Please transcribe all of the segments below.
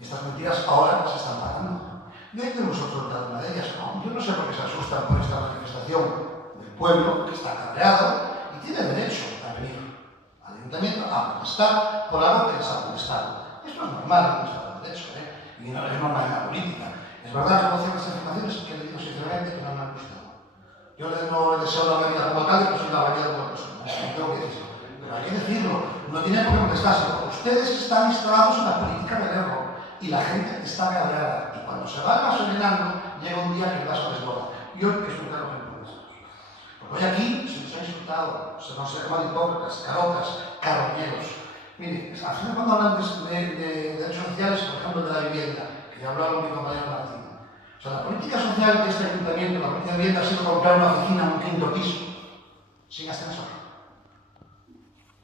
Y estas mentiras ahora se están pagando. Y ahí tenemos otro de una de ellas. ¿No? Yo no sé por qué se asustan por esta manifestación del pueblo, que está cabreado y tiene derecho a venir al ayuntamiento a protestar por algo que les ha molestado. Esto es normal en nuestro derecho, y no es normal en la política. Es verdad, como ciertas afirmaciones que le digo sinceramente que no me han gustado. Yo no le deseo la vida como alcalde, pero soy la valía como persona. Tengo que decirlo. Pero hay que decirlo. No tiene por qué contestarse. Ustedes están instalados en la política del error y la gente está cabreada. Y cuando se va el vaso llenando, llega un día que el vaso desborda. Yo es un claro ejemplo de eso. Porque hoy aquí se nos ha insultado, se nos ha llamado hipócritas, carotas, carroñeros. Mire, al final cuando hablan de derechos sociales, por ejemplo, de la vivienda, que ya hablaba mi compañero Martín. O sea, la política social de este ayuntamiento, la política de vivienda, ha sido comprar una oficina en un quinto piso, sin ascensor.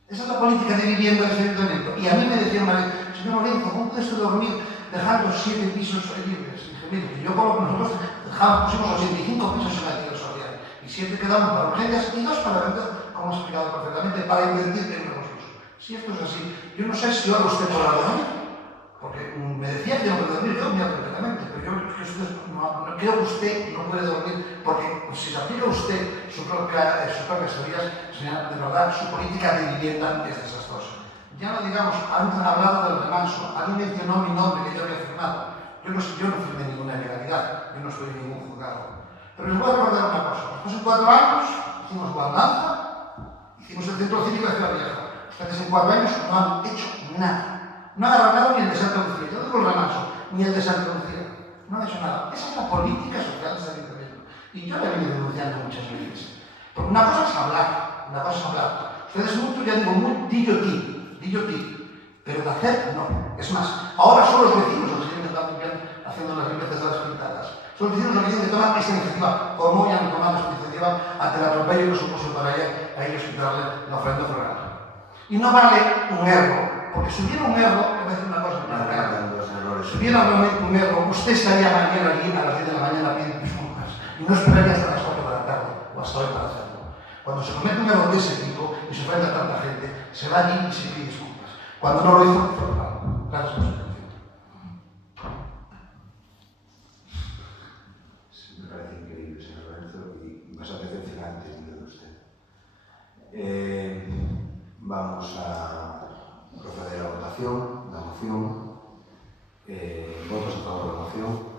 Esa es la política de vivienda de este ayuntamiento. Y a mí me decía una vez, señor Lorenzo, ¿cómo puede usted dormir dejando 7 pisos libres? Y dije, mire, yo como nosotros pusimos 85 pisos en alquiler social, y 7 quedaron para urgencias y 2 para vender, como he explicado perfectamente, para invertir en nuevos usos. Si esto es así, yo no sé si ahora usted podrá dormir, porque me decía que yo no puedo dormir, yo dormía perfectamente, pero yo creo que usted no puede dormir, porque si se aplica usted sus propias teorías, señora, de verdad, su política de vivienda es desastrosa. Ya no digamos, han hablado del remanso, alguien mencionó mi nombre que yo había firmado. Yo no firmé ninguna ilegalidad, yo no soy ningún juzgado. Pero les voy a recordar una cosa, después en 4 años hicimos Guadalajara, hicimos el centro cívico de Ciudad Vieja. Ustedes en 4 años no han hecho nada. No han arrancado ni el de Santa Lucía, yo no digo el remanso, ni el de Santa Lucía. No han hecho nada. Esa es la política social de este ayuntamiento. Y yo la he venido denunciando muchas veces. Porque una cosa es hablar, Ustedes mucho, ya digo, muy dillo-ti, pero de hacer no. Es más, ahora son los vecinos los que están haciendo las limpiezas de las pintadas. Son los vecinos los que tienen que tomar esta iniciativa, como ya han tomado esta iniciativa ante el atropello que supuso para ellos quitarle la ofrenda floral. Y no vale un error. Porque si hubiera un error, voy a decir una cosa, si hubiera realmente un error, usted estaría mañana aquí a las 10 de la mañana pidiendo disculpas y no esperaría hasta las 4 de la tarde o hasta hoy para hacerlo. Cuando se comete un error de ese tipo y se ofende a tanta gente, se va allí y se pide disculpas. Cuando no lo hizo, fue mal. Gracias por su atención. Me parece increíble, señor Lorenzo, y bastante decepcionante el de usted. Vamos a proceder a votación, la moción, votos a favor de la moción.